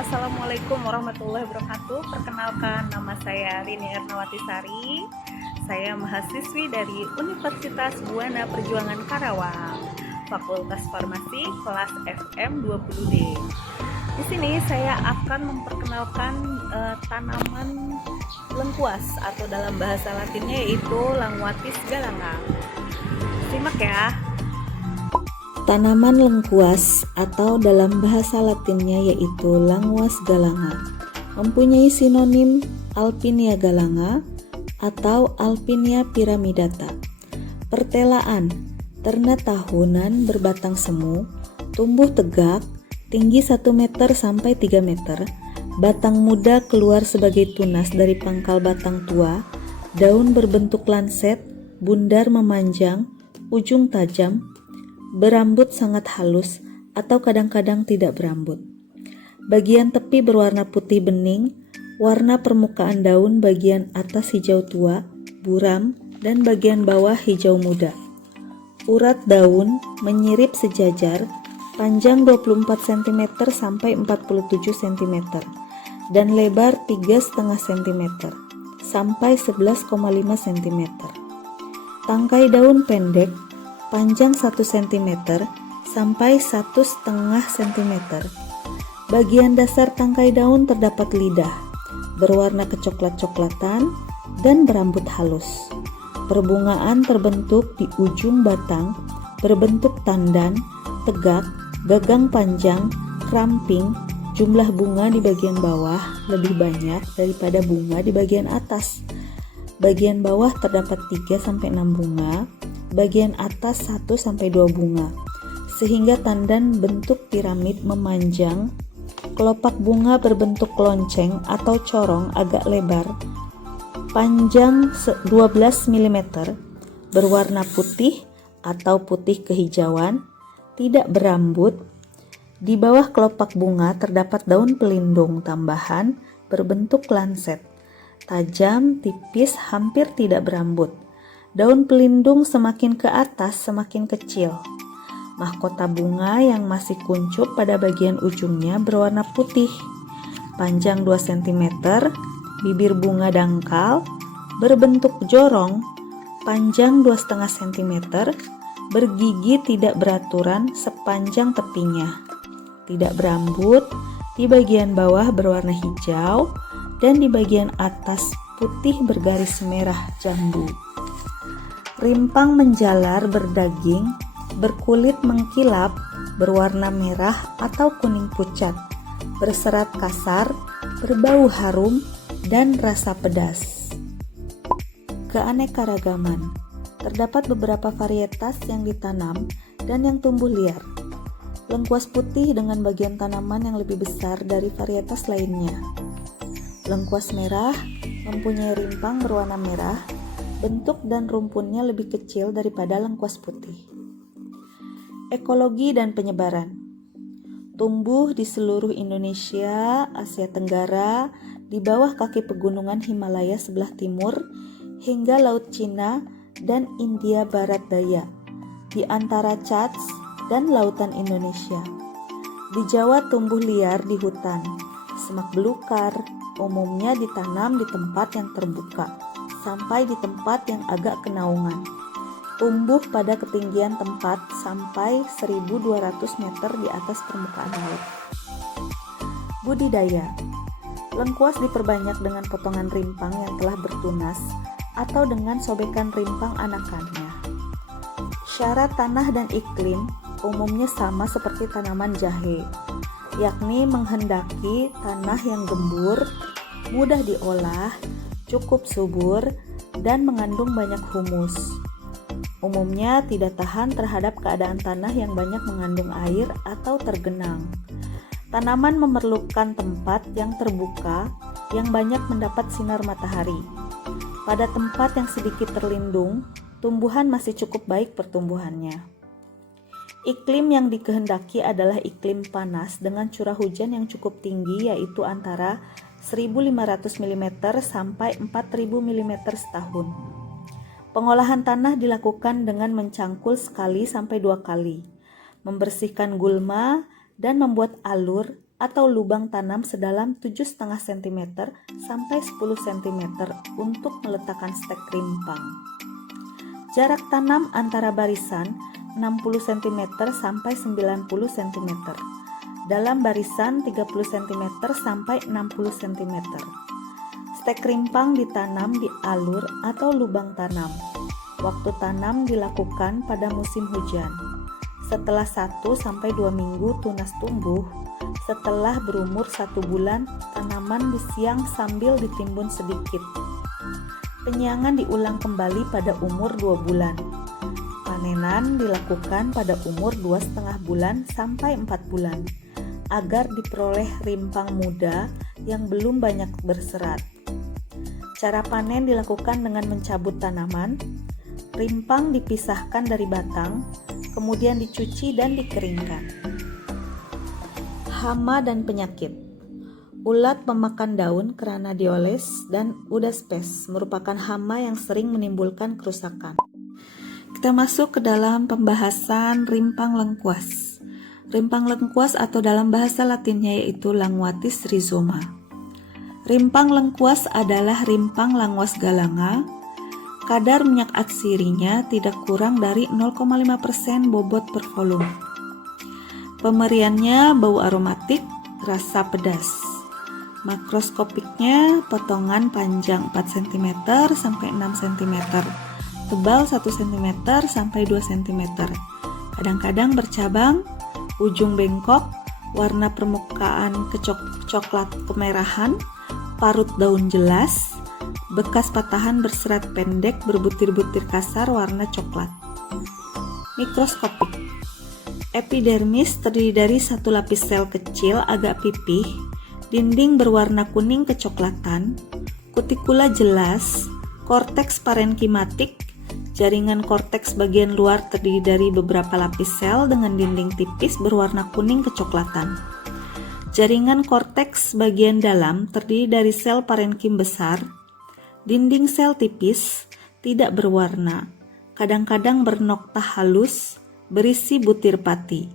Assalamualaikum warahmatullahi wabarakatuh. Perkenalkan, nama saya Rini Ernawati Sari. Saya mahasiswi dari Universitas Buana Perjuangan Karawang, Fakultas Farmasi kelas FM 20D. Di sini saya akan memperkenalkan tanaman lengkuas atau dalam bahasa Latinnya yaitu Languatis galanga. Simak ya. Tanaman lengkuas atau dalam bahasa Latinnya yaitu Languas galanga mempunyai sinonim Alpinia galanga atau Alpinia pyramidata. Pertelaan, terna tahunan berbatang semu, tumbuh tegak, tinggi 1 meter sampai 3 meter, batang muda keluar sebagai tunas dari pangkal batang tua, daun berbentuk lanset, bundar memanjang, ujung tajam, berambut sangat halus atau kadang-kadang tidak berambut. Bagian tepi berwarna putih bening, warna permukaan daun bagian atas hijau tua, buram, dan bagian bawah hijau muda. Urat daun menyirip sejajar, panjang 24 cm sampai 47 cm dan lebar 3,5 cm sampai 11,5 cm. Tangkai daun pendek, panjang 1 cm sampai 1,5 cm. Bagian dasar tangkai daun terdapat lidah, berwarna kecoklat-coklatan dan berambut halus. Perbungaan terbentuk di ujung batang, berbentuk tandan, tegak, gagang panjang, ramping. Jumlah bunga di bagian bawah lebih banyak daripada bunga di bagian atas. Bagian bawah terdapat 3-6 bunga, bagian atas 1-2 bunga, sehingga tandan bentuk piramid memanjang. Kelopak bunga berbentuk lonceng atau corong agak lebar, panjang 12 mm, berwarna putih atau putih kehijauan, tidak berambut. Di bawah kelopak bunga terdapat daun pelindung tambahan berbentuk lanset, tajam, tipis, hampir tidak berambut. Daun pelindung semakin ke atas semakin kecil. Mahkota bunga yang masih kuncup pada bagian ujungnya berwarna putih, panjang 2 cm, bibir bunga dangkal, berbentuk jorong, panjang 2,5 cm, bergigi tidak beraturan sepanjang tepinya, tidak berambut, di bagian bawah berwarna hijau, dan di bagian atas putih bergaris merah jambu. Rimpang menjalar berdaging, berkulit mengkilap, berwarna merah atau kuning pucat, berserat kasar, berbau harum, dan rasa pedas. Keanekaragaman. Terdapat beberapa varietas yang ditanam dan yang tumbuh liar. Lengkuas putih dengan bagian tanaman yang lebih besar dari varietas lainnya. Lengkuas merah mempunyai rimpang berwarna merah, bentuk dan rumpunnya lebih kecil daripada lengkuas putih. Ekologi dan penyebaran. Tumbuh di seluruh Indonesia, Asia Tenggara, di bawah kaki pegunungan Himalaya sebelah timur, hingga Laut Cina dan India Barat Daya, di antara Chad dan lautan Indonesia. Di Jawa tumbuh liar di hutan. Semak belukar umumnya ditanam di tempat yang terbuka, sampai di tempat yang agak kenaungan. Tumbuh pada ketinggian tempat sampai 1.200 meter di atas permukaan laut. Budidaya. Lengkuas diperbanyak dengan potongan rimpang yang telah bertunas atau dengan sobekan rimpang anakannya. Syarat tanah dan iklim umumnya sama seperti tanaman jahe, yakni menghendaki tanah yang gembur, mudah diolah, cukup subur, dan mengandung banyak humus. Umumnya tidak tahan terhadap keadaan tanah yang banyak mengandung air atau tergenang. Tanaman memerlukan tempat yang terbuka yang banyak mendapat sinar matahari. Pada tempat yang sedikit terlindung, tumbuhan masih cukup baik pertumbuhannya. Iklim yang dikehendaki adalah iklim panas dengan curah hujan yang cukup tinggi, yaitu antara 1.500 mm sampai 4.000 mm setahun. Pengolahan tanah dilakukan dengan mencangkul sekali sampai 2 kali, membersihkan gulma, dan membuat alur atau lubang tanam sedalam 7,5 cm sampai 10 cm untuk meletakkan stek rimpang. Jarak tanam antara barisan 60 cm sampai 90 cm. Dalam barisan 30 cm sampai 60 cm. Stek rimpang ditanam di alur atau lubang tanam. Waktu tanam dilakukan pada musim hujan. Setelah 1-2 minggu tunas tumbuh. Setelah berumur 1 bulan, tanaman disiang sambil ditimbun sedikit. Penyiangan diulang kembali pada umur 2 bulan. Panenan dilakukan pada umur 2,5 bulan sampai 4 bulan, agar diperoleh rimpang muda yang belum banyak berserat. Cara panen dilakukan dengan mencabut tanaman, rimpang dipisahkan dari batang, kemudian dicuci dan dikeringkan. Hama dan penyakit. Ulat pemakan daun, Cranadioles, dan Udaspes merupakan hama yang sering menimbulkan kerusakan. Kita masuk ke dalam pembahasan rimpang lengkuas. Rimpang lengkuas atau dalam bahasa Latinnya yaitu Languatis rhizoma. Rimpang lengkuas adalah rimpang Languas galanga. Kadar minyak atsirinya tidak kurang dari 0,5% bobot per volume. Pemberiannya bau aromatik, rasa pedas. Makroskopiknya potongan panjang 4 cm sampai 6 cm, tebal 1 cm sampai 2 cm. Kadang-kadang bercabang, ujung bengkok, warna permukaan coklat kemerahan, parut daun jelas, bekas patahan berserat pendek berbutir-butir kasar warna coklat. Mikroskopik. Epidermis terdiri dari satu lapis sel kecil agak pipih, dinding berwarna kuning kecoklatan, kutikula jelas, korteks parenkimatik, jaringan korteks bagian luar terdiri dari beberapa lapis sel dengan dinding tipis berwarna kuning kecoklatan. Jaringan korteks bagian dalam terdiri dari sel parenkim besar, dinding sel tipis, tidak berwarna, kadang-kadang bernokta halus, berisi butir pati.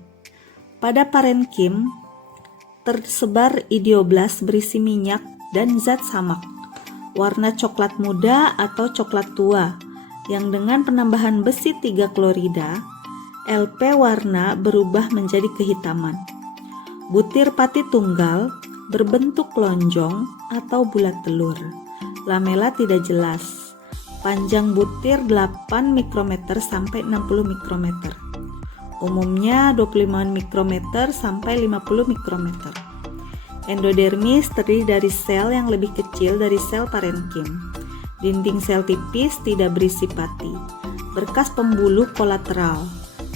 Pada parenkim tersebar idioblas berisi minyak dan zat samak, warna coklat muda atau coklat tua, yang dengan penambahan besi 3 klorida, LP warna berubah menjadi kehitaman. Butir pati tunggal berbentuk lonjong atau bulat telur. Lamela tidak jelas. Panjang butir 8 mikrometer sampai 60 mikrometer. Umumnya 25 mikrometer sampai 50 mikrometer. Endodermis terdiri dari sel yang lebih kecil dari sel parenkim. Dinding sel tipis tidak berisi pati. Berkas pembuluh kolateral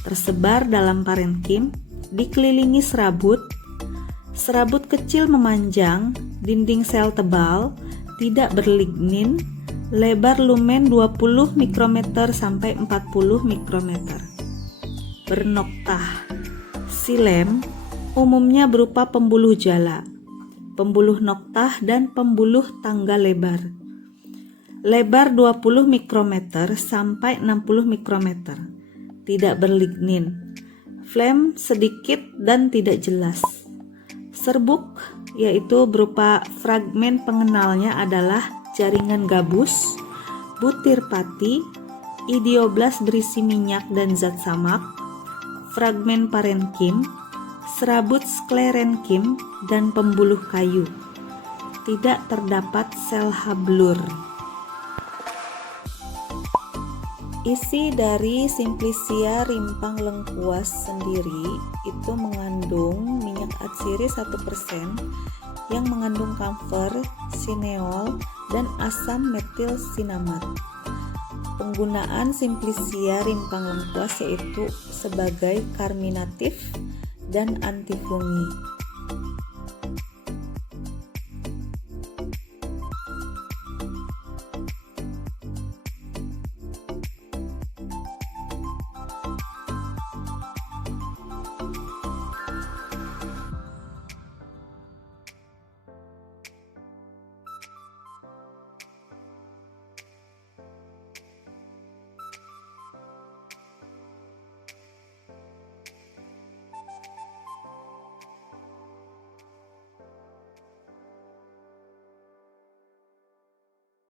tersebar dalam parenkim, dikelilingi serabut. Serabut kecil memanjang, dinding sel tebal, tidak berlignin, lebar lumen 20 mikrometer sampai 40 mikrometer. Bernoktah. Xilem umumnya berupa pembuluh jala, pembuluh noktah dan pembuluh tangga lebar. Lebar 20 mikrometer sampai 60 mikrometer. Tidak berlignin. Flem sedikit dan tidak jelas. Serbuk yaitu berupa fragmen pengenalnya adalah jaringan gabus, butir pati, idioblas berisi minyak dan zat samak, fragmen parenkim, serabut sklerenkim, dan pembuluh kayu. Tidak terdapat sel hablur. Isi dari Simplicia rimpang lengkuas sendiri itu mengandung minyak atsiri 1% yang mengandung kamfer, sineol, dan asam metil sinamat. Penggunaan Simplicia rimpang lengkuas yaitu sebagai karminatif dan antifungi.